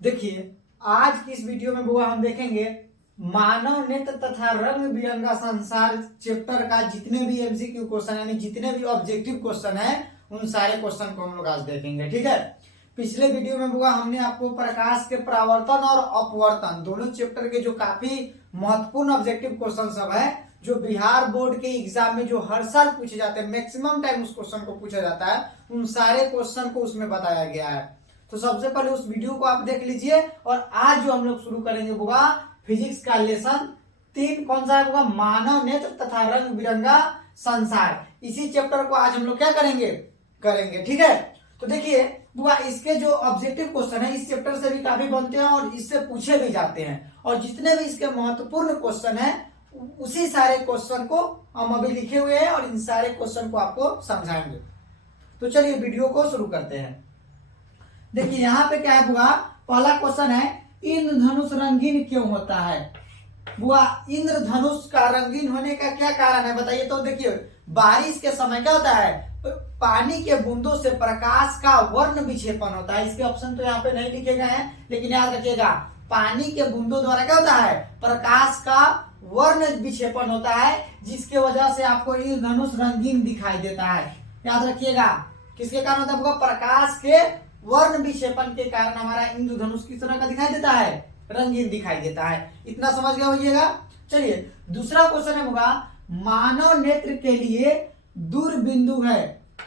देखिए आज की इस वीडियो में बुआ हम देखेंगे मानव नेत्र तथा रंग बिरंगा संसार चैप्टर का जितने भी एमसीक्यू क्वेश्चन यानी जितने भी ऑब्जेक्टिव क्वेश्चन है उन सारे क्वेश्चन को हम लोग आज देखेंगे। ठीक है, पिछले वीडियो में बुआ हमने आपको प्रकाश के परावर्तन और अपवर्तन दोनों चैप्टर के जो काफी महत्वपूर्ण ऑब्जेक्टिव क्वेश्चन सब है जो बिहार बोर्ड के एग्जाम में जो हर साल पूछे जाते हैं, मैक्सिमम टाइम उस क्वेश्चन को पूछा जाता है, उन सारे क्वेश्चन को उसमें बताया गया है। तो सबसे पहले उस वीडियो को आप देख लीजिए और आज जो हम लोग शुरू करेंगे बुआ फिजिक्स का लेसन 3 कौन सा है बुआ, मानव नेत्र तथा रंग बिरंगा संसार। इसी चैप्टर को आज हम लोग क्या करेंगे। ठीक है, तो देखिए बुआ इसके जो ऑब्जेक्टिव क्वेश्चन है इस चैप्टर से भी काफी बनते हैं और इससे पूछे भी जाते हैं और जितने भी इसके महत्वपूर्ण क्वेश्चन है उसी सारे क्वेश्चन को हम अभी लिखे हुए हैं और इन सारे क्वेश्चन को आपको समझाएंगे। तो चलिए वीडियो को शुरू करते हैं। देखिए यहाँ पे क्या है बुआ, पहला क्वेश्चन है इंद्रधनुष रंगीन क्यों होता है। बुआ इंद्रधनुष का रंगीन होने का क्या कारण है बताइए। तो देखिए बारिश के समय क्या होता है, पानी के बूंदों से प्रकाश का वर्ण विक्षेपण होता है। इसके ऑप्शन तो यहाँ पे नहीं लिखे गए हैं लेकिन याद रखिएगा पानी के बूंदों द्वारा क्या होता है, प्रकाश का वर्ण विक्षेपण होता है जिसके वजह से आपको इंद्रधनुष रंगीन दिखाई देता है। याद रखिएगा किसके कारण होता है, प्रकाश के वर्ण विक्षेपण के कारण हमारा इंद्रधनुष किस तरह का दिखाई देता है, रंगीन दिखाई देता है। इतना समझ गया होइएगा। चलिए दूसरा क्वेश्चन है होगा मानव नेत्र के लिए दूर बिंदु है,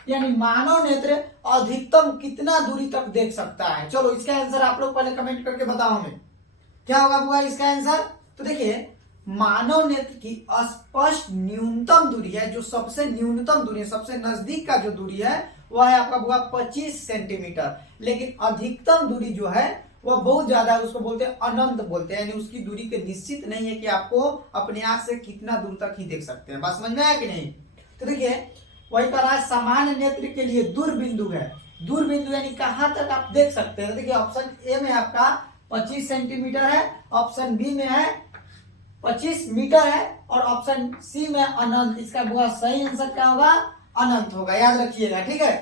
यानी मानव नेत्र अधिकतम कितना दूरी तक देख सकता है। चलो इसका आंसर आप लोग पहले कमेंट करके बताओ हमें क्या होगा बुआ इसका आंसर। तो देखिए मानव नेत्र की स्पष्ट न्यूनतम दूरी है, जो सबसे न्यूनतम दूरी है, सबसे नजदीक का जो दूरी है वह है आपका बुआ 25 सेंटीमीटर। लेकिन अधिकतम दूरी जो है वह बहुत ज्यादा है, उसको बोलते हैं अनंत बोलते हैं, यानी उसकी दूरी के निश्चित नहीं है कि आपको अपने आंख से कितना दूर तक ही देख सकते हैं। बात समझ में आया कि नहीं। तो देखिए वही पर आज सामान्य नेत्र के लिए दूर बिंदु है, दूर बिंदु यानी कहां तक आप देख सकते हैं। देखिए ऑप्शन ए में आपका 25 सेंटीमीटर है, ऑप्शन बी में है 25 मीटर है और ऑप्शन सी में अनंत। इसका बुआ सही आंसर क्या होगा, अनंत होगा। याद रखिएगा ठीक है,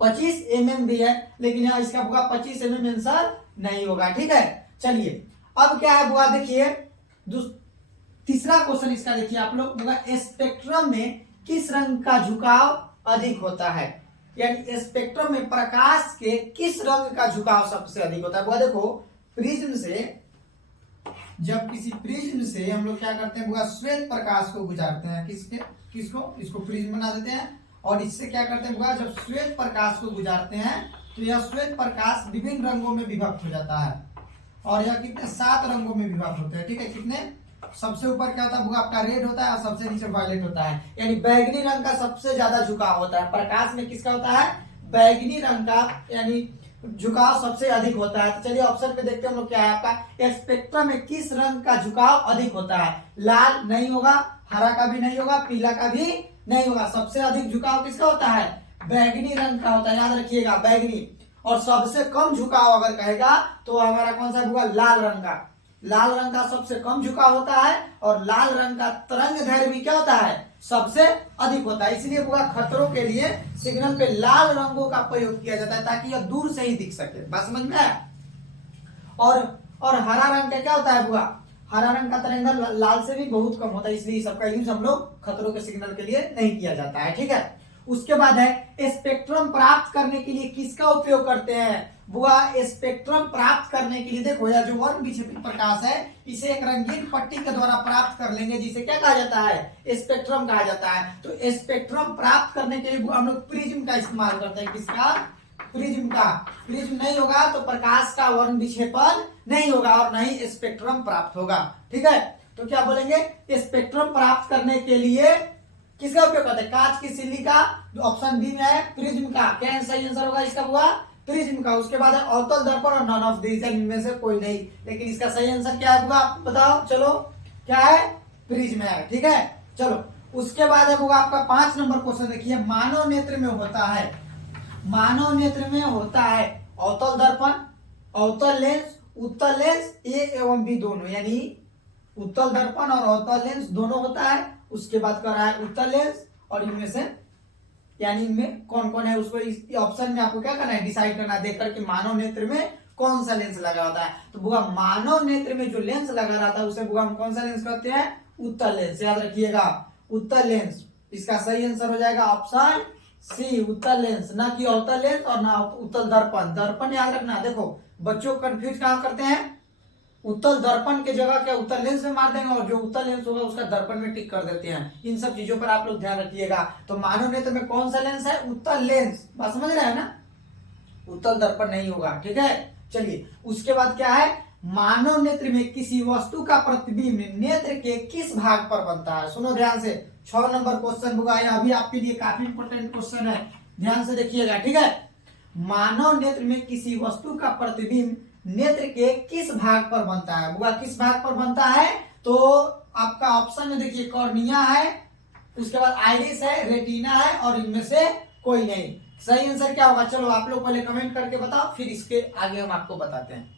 25 mm भी है लेकिन यहाँ इसका बुआ 25 mm आंसर नहीं होगा। ठीक है, चलिए अब क्या है बुआ देखिए तीसरा क्वेश्चन इसका देखिए आप लोग, बुआ स्पेक्ट्रम में किस रंग का झुकाव अधिक होता है, यानी स्पेक्ट्रम में प्रकाश के किस रंग का झुकाव सबसे अधिक होता है। बुआ देखो प्रिज्म से, जब किसी प्रिज्म से हम लोग क्या करते हैं बुआ श्वेत प्रकाश को गुजारते हैं, इसको प्रिज्म बना देते हैं और इससे क्या करते हैं बुआ जब श्वेत प्रकाश को गुजारते हैं तो यह श्वेत प्रकाश विभिन्न रंगों में विभक्त हो जाता है और यह कितने 7 रंगों में विभक्त होते हैं। ठीक है, कितने, सबसे ऊपर क्या होता है बुआ आपका रेड होता है और सबसे नीचे वायलेट होता है, यानी बैगनी रंग का सबसे ज्यादा झुकाव होता है। प्रकाश में किसका होता है, बैगनी रंग का यानी झुकाव सबसे अधिक होता है। तो चलिए ऑप्शन पे देखते हैं हम लोग क्या है आपका स्पेक्ट्रम में किस रंग का झुकाव अधिक होता है। लाल नहीं होगा, हरा का भी नहीं होगा, पीला का भी नहीं होगा, सबसे अधिक झुकाव किसका होता है, बैगनी रंग का होता है। याद रखिएगा बैगनी। और सबसे कम झुकाव अगर कहेगा तो हमारा कौन सा होगा, लाल रंग का। लाल रंग का सबसे कम झुकाव होता है और लाल रंग का तरंग दैर्घ्य भी क्या होता है, सबसे अधिक होता है। इसलिए बुआ खतरों के लिए सिग्नल पे लाल रंगों का प्रयोग किया जाता है ताकि यह दूर से ही दिख सके। बात समझ में आया। और हरा रंग का क्या होता है बुआ, हरा रंग का तरंग लाल से भी बहुत कम होता है, इसलिए सबका यूज हम लोग खतरों के सिग्नल के लिए नहीं किया जाता है। ठीक है, उसके बाद है स्पेक्ट्रम प्राप्त करने के लिए किसका उपयोग करते हैं। बुआ स्पेक्ट्रम प्राप्त करने के लिए देखो यह जो वर्ण विक्षेपित प्रकाश है इसे एक रंगीन पट्टी के द्वारा प्राप्त कर लेंगे जिसे क्या कहा जाता है, स्पेक्ट्रम कहा जाता है। तो स्पेक्ट्रम प्राप्त करने के लिए हम लोग प्रिज्म का इस्तेमाल करते हैं। किसका, प्रिज्म का। प्रिज्म नहीं होगा तो प्रकाश का वर्ण विक्षेपण नहीं होगा और नहीं स्पेक्ट्रम प्राप्त होगा। ठीक है, तो क्या बोलेंगे स्पेक्ट्रम प्राप्त करने के लिए किसका उपयोग करते हैं, कांच की सिल्ली का। ऑप्शन बी में है प्रिज्म का। क्या सही आंसर होगा इसका बुआ, प्रिज्म का। उसके बाद है अवतल दर्पण और नॉन ऑफ दिस, इनमें से कोई नहीं। लेकिन इसका सही आंसर क्या है बुआ आप बताओ, चलो क्या है, प्रिज्म है। ठीक है, चलो उसके बाद है बुआ आपका 5 नंबर क्वेश्चन देखिए मानव नेत्र में होता है, मानव नेत्र में होता है अवतल दर्पण, अवतल लेंस, उत्तल लेंस, ए एवं बी दोनों, यानी उत्तल दर्पण और अवतल लेंस दोनों होता है। उसके बाद कर रहा है उत्तल लेंस और इनमें से यानी इनमें कौन कौन है उसको इस ऑप्शन में आपको क्या करना है, डिसाइड करना है देख करके मानव नेत्र में कौन सा लेंस लगा होता है? तो बुआ मानव नेत्र में जो लेंस लगा रहता है उसे बुआ हम कौन सा लेंस कहते हैं? उत्तल लेंस। याद रखिएगा, उत्तल लेंस। इसका सही आंसर हो जाएगा ऑप्शन सी, उत्तल लेंस। ना कि अवतल लेंस और ना उत्तल दर्पण। दर्पण याद रखना, देखो बच्चों कंफ्यूज कहाँ करते हैं, उत्तल दर्पण के जगह क्या उत्तल लेंस में मार देंगे और जो उत्तल लेंस होगा उसका दर्पण में टिक कर देते हैं। इन सब चीजों पर आप लोग ध्यान रखिएगा। तो मानव नेत्र में कौन सा लेंस है? उत्तल लेंस। बात समझ रहे हैं ना? उत्तल दर्पण नहीं होगा, ठीक है। चलिए उसके बाद क्या है, मानव नेत्र में किसी वस्तु का प्रतिबिंब नेत्र के किस भाग पर बनता है? सुनो ध्यान से, 6 नंबर क्वेश्चन होगा, अभी आपके लिए काफी इंपोर्टेंट क्वेश्चन है, ध्यान से देखिएगा, ठीक है। मानव नेत्र में किसी वस्तु का प्रतिबिंब नेत्र के किस भाग पर बनता है? बुआ किस भाग पर बनता है? तो आपका ऑप्शन में देखिए, कॉर्निया है, उसके बाद आइरिस है, रेटिना है, और इनमें से कोई नहीं। सही आंसर क्या होगा? चलो आप लोग पहले कमेंट करके बताओ, फिर इसके आगे हम आपको बताते हैं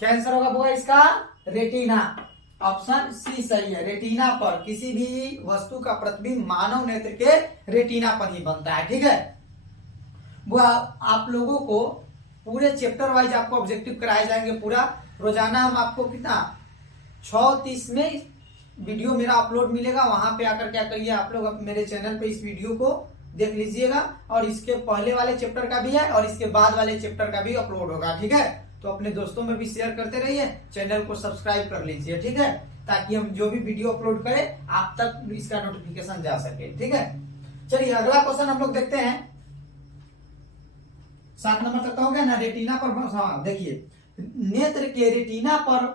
क्या आंसर होगा बुआ इसका। रेटिना, ऑप्शन सी सही है। रेटिना पर किसी भी वस्तु का प्रतिबिंब मानव नेत्र के रेटिना पर ही बनता है, ठीक है। बुआ आप लोगों को पूरे चैप्टर वाइज आपको ऑब्जेक्टिव कराए जाएंगे पूरा। रोजाना हम आपको कितना 6:30 में वीडियो मेरा अपलोड मिलेगा, वहां पे आकर क्या करिए आप लोग मेरे चैनल पे इस वीडियो को देख लीजिएगा। और इसके पहले वाले चैप्टर का भी है और इसके बाद वाले चैप्टर का भी अपलोड होगा, ठीक है। तो अपने दोस्तों में भी शेयर करते रहिए, चैनल को सब्सक्राइब कर लीजिए, ठीक है, ताकि हम जो भी वीडियो अपलोड करें आप तक इसका नोटिफिकेशन जा सके, ठीक है। चलिए अगला क्वेश्चन हम लोग देखते हैं। 7 नंबर तक हो गया ना, रेटिना पर। हाँ देखिए, नेत्र के रेटिना पर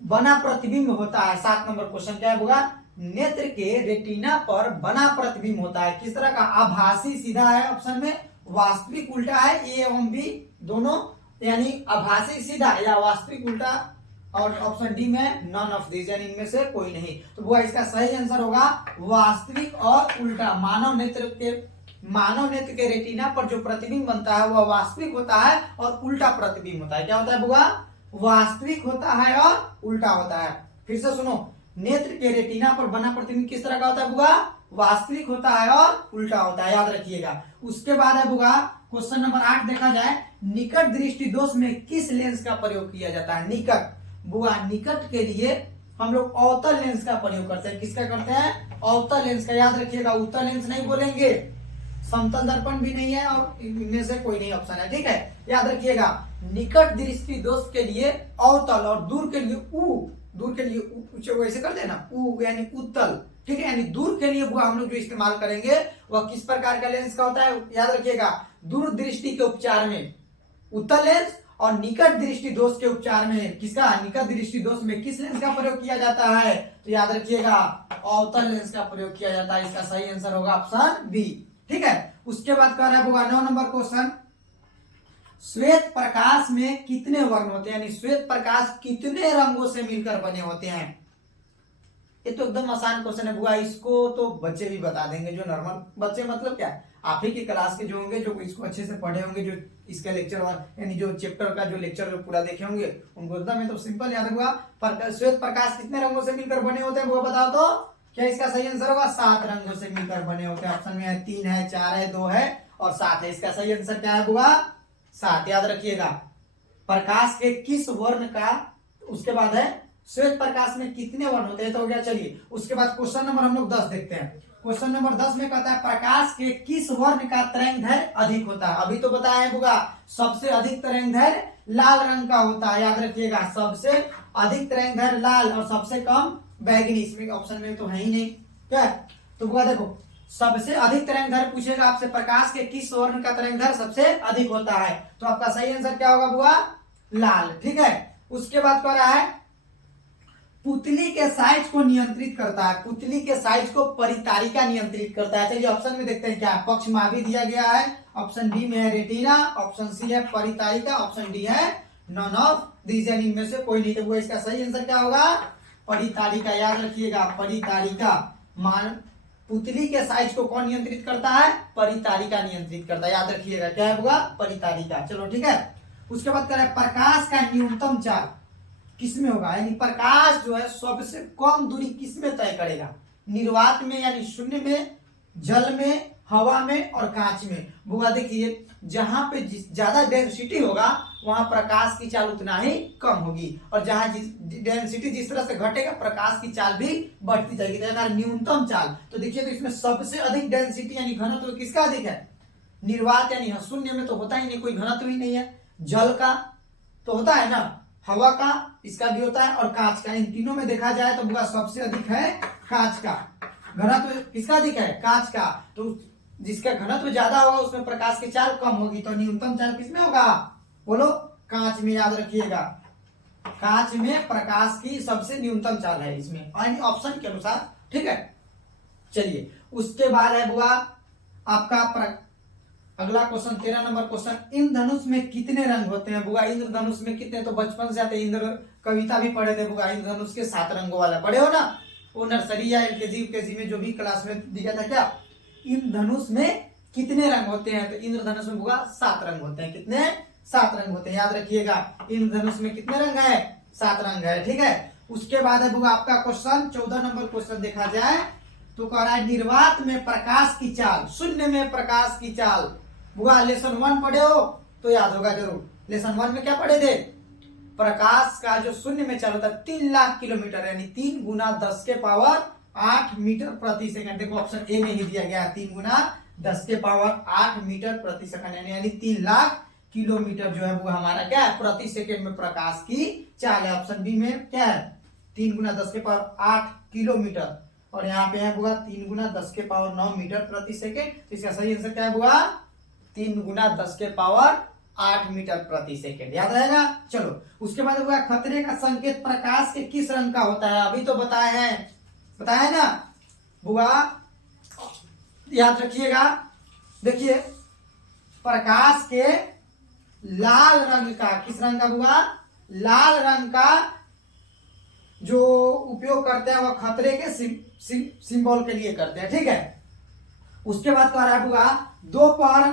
बना प्रतिबिंब होता है। 7 नंबर क्वेश्चन क्या होगा? नेत्र के रेटिना पर बना प्रतिबिंब होता है किस तरह का? आभासी सीधा है ऑप्शन में, वास्तविक उल्टा है, ए एवं बी दोनों, यानी आभासी सीधा या वास्तविक उल्टा, और ऑप्शन डी में नॉन ऑफ दिस, यानी इनमें से कोई नहीं। तो वो इसका सही आंसर होगा वास्तविक और उल्टा। मानव नेत्र के रेटिना पर जो प्रतिबिंब बनता है वह वास्तविक होता है और उल्टा प्रतिबिंब होता है। क्या होता है बुआ? वास्तविक होता है और उल्टा होता है। फिर से सुनो, नेत्र के रेटिना पर बना प्रतिबिंब किस तरह का होता है बुआ? वास्तविक होता है और उल्टा होता है, याद रखिएगा। उसके बाद है बुआ क्वेश्चन नंबर 8 देखा जाए, निकट दृष्टि दोष में किस लेंस का प्रयोग किया जाता है? निकट, बुआ निकट के लिए हम लोग अवतल लेंस का प्रयोग करते हैं। किसका करते हैं? अवतल लेंस का, याद रखिएगा। उत्तल लेंस नहीं बोलेंगे, समतल दर्पण भी नहीं है, और इनमें से कोई नहीं ऑप्शन है, ठीक है, याद रखिएगा। निकट दृष्टि दोष के लिए अवतल और दूर के लिए दूर के लिए वैसे कर देना यानी उत्तल, ठीक है। यानी दूर के लिए वो हम लोग जो इस्तेमाल करेंगे वह किस प्रकार का लेंस का होता है? याद रखिएगा, दूर दृष्टि के उपचार में उत्तल लेंस और निकट दृष्टि दोष के उपचार में किसका? निकट दृष्टि दोष में किस लेंस का प्रयोग किया जाता है? तो याद रखिएगा अवतल लेंस का प्रयोग किया जाता है। इसका सही आंसर होगा ऑप्शन बी, ठीक है। उसके बाद कह रहा है 9 नंबर क्वेश्चन, श्वेत प्रकाश में कितने वर्ण होते हैं? यानी श्वेत प्रकाश कितने रंगों से मिलकर बने होते हैं? ये तो एकदम आसान क्वेश्चन है बुआ, इसको तो बच्चे भी बता देंगे, जो नॉर्मल बच्चे मतलब क्या, आप ही की क्लास के जो होंगे, जो इसको अच्छे से पढ़े होंगे, जो इसका लेक्चर यानी जो चैप्टर का जो लेक्चर जो पूरा देखे होंगे, उनको एकदम तो सिंपल याद होगा। श्वेत प्रकाश कितने रंगों से मिलकर बने होते हैं वो बताओ तो। क्या इसका सही आंसर होगा? 7 रंगों से मिलकर बने होते हैं। ऑप्शन में है 3 है, 4 है, 2 है और 7 है। इसका सही आंसर क्या है बुआ? 7, याद रखिएगा। प्रकाश के किस वर्ण का, उसके बाद है श्वेत प्रकाश में कितने वर्ण होते हैं, तो हो गया। चलिए उसके बाद क्वेश्चन नंबर हम लोग 10 देखते हैं। क्वेश्चन नंबर 10 में कहता है प्रकाश के किस वर्ण का तरंगदैर्घ्य अधिक होता है? अभी तो बताया है बुआ, सबसे अधिक तरंगदैर्घ्य लाल रंग का होता है, याद रखिएगा। सबसे अधिक तरंगदैर्घ्य लाल और सबसे कम बैगनी। इसमें ऑप्शन में तो है ही नहीं, क्या है? तो बुआ देखो, सबसे अधिक तरंगदैर्घ्य पूछेगा आपसे, प्रकाश के किस वर्ण का तरंगदैर्घ्य सबसे अधिक होता है? तो आपका सही आंसर क्या होगा बुआ? लाल, ठीक है। उसके बाद कह रहा है पुतली के साइज को नियंत्रित करता है। पुतली के साइज को परितारिका नियंत्रित करता है। चलिए ऑप्शन में देखते हैं क्या है। पक्ष मावी दिया गया है, ऑप्शन बी में है रेटिना, ऑप्शन सी है परितारिका, ऑप्शन डी है नॉन ऑफ दीज, यानी इनमें से कोई नहीं। तो वो इसका सही आंसर क्या होगा? परितारिका, याद रखिएगा परितारिका। मान पुतली के साइज को कौन नियंत्रित करता है? परितारिका नियंत्रित करता है, याद रखिएगा। क्या होगा? परितारिका। चलो ठीक है। उसके बाद कह रहा है प्रकाश का न्यूनतम चार्ज किसमें होगा? यानी प्रकाश जो है सबसे कम दूरी किसमें तय करेगा? निर्वात में यानी शून्य में, जल में हवा में और कांच में। बुआ देखिए जहां पे ज्यादा डेंसिटी होगा वहां प्रकाश की चाल उतना ही कम होगी, और जहां डेंसिटी जिस तरह से घटेगा प्रकाश की चाल भी बढ़ती जाएगी। तो अगर न्यूनतम चाल तो देखिए, तो इसमें सबसे अधिक डेंसिटी यानी घनत्व किसका अधिक है? निर्वात यानी शून्य में तो होता ही नहीं, कोई घनत्व ही नहीं है। जल का तो होता है ना, हवा का, इसका भी होता है, और कांच का। इन तीनों में देखा जाए तो बुआ सबसे अधिक है कांच का घनत्व। किसका अधिक है? कांच का। तो जिसका घनत्व ज्यादा होगा उसमें प्रकाश की चाल कम होगी, तो न्यूनतम चाल किसमें होगा? बोलो, कांच में। याद रखिएगा, कांच में प्रकाश की सबसे न्यूनतम चाल है इसमें, यानी ऑप्शन के अनुसार। ठीक है, चलिए उसके बाद है बुआ आपका अगला क्वेश्चन, 13 नंबर क्वेश्चन। इंद्रधनुष में कितने रंग होते हैं? बुआ इंद्रधनुष में कितने, तो बचपन से आते, इंद्र कविता भी पढ़े थे बुआ, इंद्रधनुष के 7 रंगों वाला पढ़े हो ना, वो नर्सरी या एलकेजी यूकेजी में जो भी क्लास में दिया था। क्या इंद्रधनुष में कितने रंग होते हैं? तो इंद्रधनुष में बुआ 7 रंग होते हैं। कितने? 7 रंग होते हैं। याद रखिएगा, इंद्रधनुष में कितने रंग है? 7 रंग है। ठीक है, उसके बाद है बुआ आपका क्वेश्चन 14 नंबर क्वेश्चन देखा जाए तो कह रहा है निर्वात में प्रकाश की चाल, शून्य में प्रकाश की चाल। बुआ लेसन 1 पढ़े हो तो याद होगा जरूर। लेसन 1 में क्या पढ़े थे? प्रकाश का जो शून्य में चाल होता है 3 लाख किलोमीटर, यानी 3 गुना 10 के पावर 8 मीटर प्रति सेकंड। देखो ऑप्शन ए में ही दिया गया है, 3 गुना 10 के पावर 8 मीटर प्रति सेकंड, यानी 3 लाख किलोमीटर जो है वो हमारा क्या है? प्रति सेकंड में प्रकाश की चाल है। ऑप्शन बी में क्या है? 3 गुना 10 के पावर 8 किलोमीटर, और यहाँ पे है बुआ 3 गुना 10 के पावर 9 मीटर प्रति सेकेंड। इसका सही आंसर क्या है बुआ? 3 गुना 10 के पावर 8 मीटर प्रति सेकेंड। याद रहेगा। चलो उसके बाद बुआ खतरे का संकेत प्रकाश के किस रंग का होता है? अभी तो बताया ना बुआ, याद रखिएगा। देखिए प्रकाश के लाल रंग का, किस रंग का बुआ? लाल रंग का जो उपयोग करते हैं वह खतरे के सिंबल के लिए करते हैं। ठीक है, उसके बाद कह रहा है बुआ दोपहर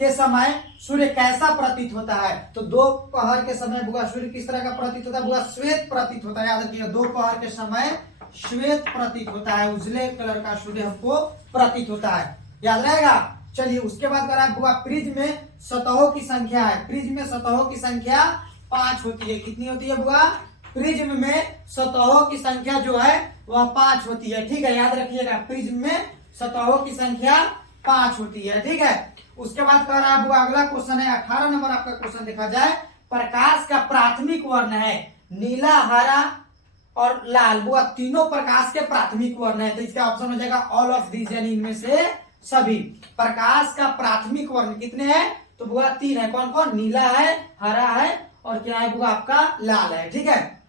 के समय सूर्य कैसा प्रतीत होता है? तो दोपहर के समय बुआ सूर्य किस तरह का प्रतीत होता है? बुआ श्वेत प्रतीत होता है। याद रखिएगा, दोपहर के समय श्वेत प्रतीत होता है, उजले कलर का सूर्य हमको प्रतीत होता है। याद रहेगा। चलिए उसके बाद कह रहा है बुआ प्रिज्म में सतहों की संख्या है। प्रिज्म में सतहों की संख्या 5 होती है। कितनी होती है बुआ? प्रिज्म में सतहों की संख्या जो है वह 5 होती है। ठीक है, याद रखिएगा, प्रिज्म में सतहों की संख्या 5 होती है। ठीक है, उसके बाद कह रहा है बुआ अगला क्वेश्चन है 18 नंबर आपका क्वेश्चन देखा जाए। प्रकाश का प्राथमिक वर्ण है नीला, हरा और लाल। बुआ तीनों प्रकाश के प्राथमिक वर्ण है, तो इसका ऑप्शन हो जाएगा ऑल ऑफ दीज, यानी इनमें से सभी। प्रकाश का प्राथमिक वर्ण कितने हैं? तो बुआ 3 है। कौन कौन? नीला है, हरा है, और क्या है बुआ? आपका लाल है। ठीक है,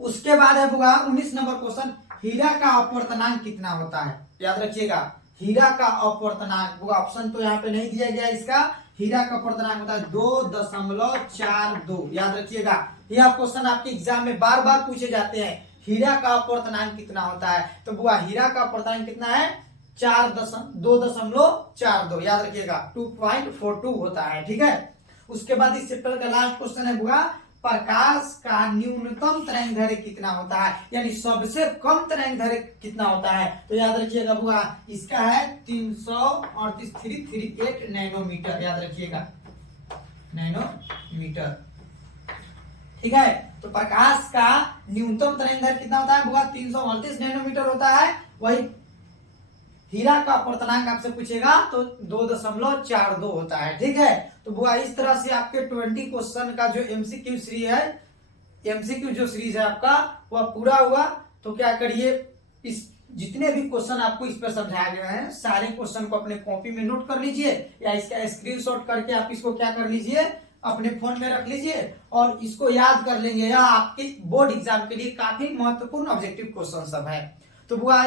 उसके बाद है बुआ 19 नंबर क्वेश्चन, हीरा का अपवर्तनांक कितना होता है? याद रखिएगा, हीरा का अपवर्तनांक। बुआ ऑप्शन तो यहाँ पे नहीं दिया गया इसका। हीरा का अपवर्तनांक होता है 2.42। याद रखिएगा, यह क्वेश्चन आपके एग्जाम में बार बार पूछे जाते हैं, हीरा का अपवर्तनांक कितना होता है? तो बुआ हीरा का अपवर्तनांक कितना है? 2.42। याद रखिएगा, 2.42 होता है। ठीक है, उसके बाद इस चैप्टर का लास्ट क्वेश्चन है बुआ प्रकाश का न्यूनतम तरंगदैर्घ्य कितना होता है, यानी सबसे कम तरंगदैर्घ्य कितना होता है? तो याद रखिएगा बुआ इसका है 338 नैनोमीटर। याद रखिएगा, नैनोमीटर। ठीक है, तो प्रकाश का न्यूनतम तरंगदैर्घ्य कितना होता है बुआ? 338 नैनोमीटर होता है। वही हीरा का अपवर्तनांक आपसे पूछेगा तो 2.42 होता है। ठीक है, तो बुआ इस तरह से आपके 20 क्वेश्चन का जो एमसीक्यू सीरीज है, एमसीक्यू जो सीरीज है आपका वह पूरा हुआ। तो क्या करिए, इस जितने भी क्वेश्चन आपको इस पर समझाया गया है सारे क्वेश्चन को अपने कॉपी में नोट कर लीजिए, या इसका स्क्रीनशॉट करके आप इसको क्या कर लीजिए, अपने फोन में रख लीजिए और इसको याद कर लेंगे। यह आपके बोर्ड एग्जाम के लिए काफी महत्वपूर्ण ऑब्जेक्टिव क्वेश्चन सब है। तो बुआ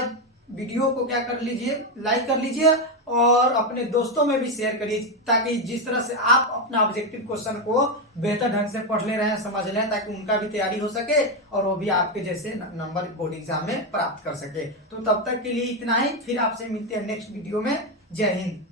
वीडियो को क्या कर लीजिए, लाइक कर लीजिए और अपने दोस्तों में भी शेयर करिए, ताकि जिस तरह से आप अपना ऑब्जेक्टिव क्वेश्चन को बेहतर ढंग से पढ़ ले रहे हैं, समझ ले, ताकि उनका भी तैयारी हो सके और वो भी आपके जैसे नंबर बोर्ड एग्जाम में प्राप्त कर सके। तो तब तक के लिए इतना ही, फिर आपसे मिलते हैं नेक्स्ट वीडियो में। जय हिंद।